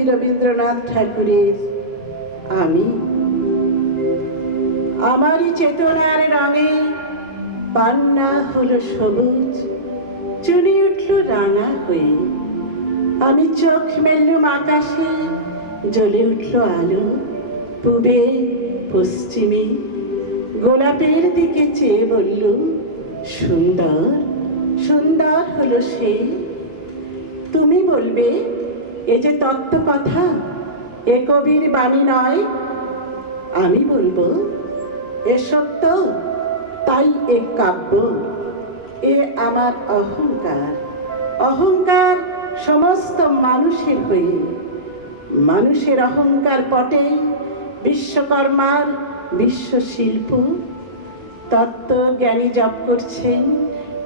কবি রবীন্দ্রনাথ ঠাকুরের আমি। আমারই চেতনার রঙে পান্না হলো সবুজ, চুনি উঠল রাঙা হয়ে। আমি চোখ মেললুম আকাশে, জ্বলে উঠল আলো পূবে পশ্চিমে। গোলাপের দিকে চেয়ে বললুম, সুন্দর সুন্দর হলো সে। তুমি বলবে এ যে তত্ত্ব কথা, এ কবির বাণী নয়। আমি বলবো এ সত্য, তাই এ কাব্য। এ আমার অহংকার, অহংকার সমস্ত মানুষের হয়ে। মানুষের অহংকার পটে বিশ্বকর্মার বিশ্বশিল্প। তত্ত্ব জ্ঞানী জপ করছেন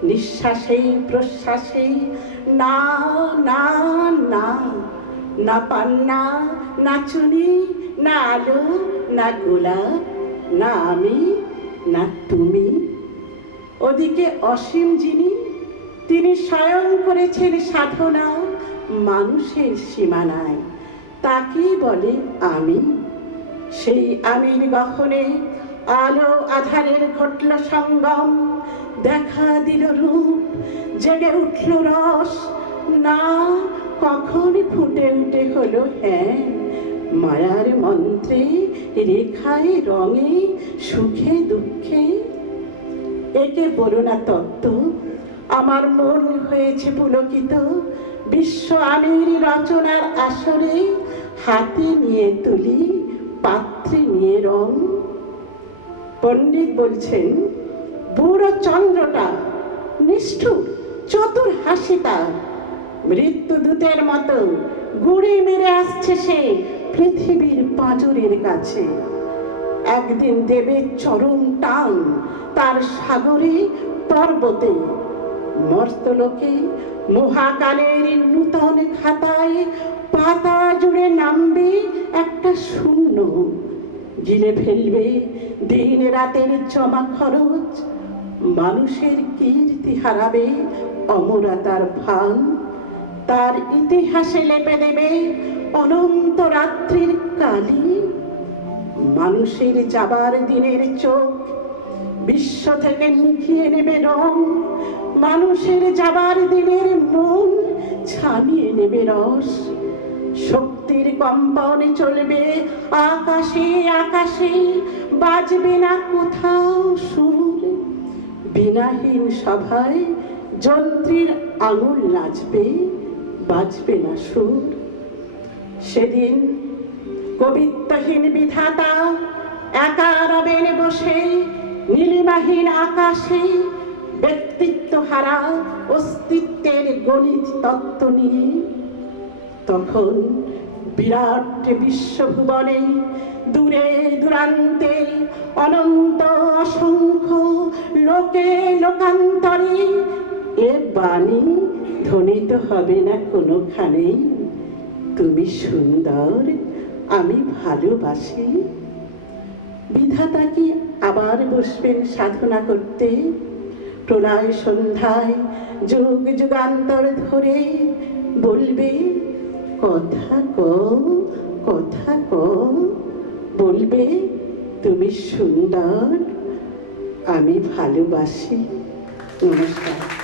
নিঃশ্বাসে প্রশ্বাসে, না না না, না পান্না, না চুনি, না আলো, না গোলাপ, না আমি, না তুমি। ওদিকে অসীম যিনি, তিনি স্বয়ং করেছেন সাধনা মানুষের সীমানায়, তাকেই বলে আমি। সেই আমির গহনে আলো আধারের ঘটল সঙ্গম, দেখা দিল রূপ, জেগে উঠল রস। না কখন ফুটে উঠে হলো হ্যাঁ, মায়ার মন্ত্রে, রেখায় রঙে, সুখে দুঃখে। একে বলো না তত্ত্ব, আমার মন হয়েছে পুলকিত। বিশ্ব আমির রচনার আসরে হাতে নিয়ে তুলি, পাত্রে নিয়ে রং। পণ্ডিত বলছেন বুড়ো চন্দ্রটা নিষ্ঠুর, চতুর হাসি তার। মৃত্যুদূতের মতো গুড়ে মেরে আসছে সে পৃথিবীর পাঁজরের কাছে। একদিন দেবে চরম টান তার সাগরে পর্বতে। মর্তলোকে মহাকালের নূতন খাতায় পাতা জুড়ে নামবে একটা শূন্য। গিলে ফেলবে দিন রাতের জমা খরচ। মানুষের কীর্তি হারাবে অমরতার ভান। তার ইতিহাসে লেপে দেবে অনন্ত রাত্রির কালি। মানুষের যাবার দিনের চোখ বিশ্ব থেকে মুখিয়ে নেবে রং। মানুষের যাবার দিনের মন ছানিয়ে নেবে রস। শক্তির কম্পনে চলবে আকাশে আকাশে, বাজবে না কোথাও সুর। বিনাহীন সভায় যন্ত্রীর আঙুল নাচবে, বাজবে না সুর। সেদিন কবিত্বহীন বিধাতা একা রবেন বসে নীলিমাহীন আকাশে, ব্যক্তিত্ব হারা অস্তিত্বের গণিত তত্ত্ব নিয়ে। তখন বিরাট বিশ্বভুবনে দূরে দূরান্তে অনন্ত অসংখ্য লোকে লোকান্তরে এ বাণী ধ্বনিত হবে না কোনোখানেই, তুমি সুন্দর, আমি ভালোবাসি। বিধাতা কি আবার বসবেন সাধনা করতে? প্রলয় সন্ধ্যায় যুগ যুগান্তর ধরে বলবে কথা কও, কথা কও। বলবে তুমি সুন্দর, আমি ভালোবাসি। নমস্কার।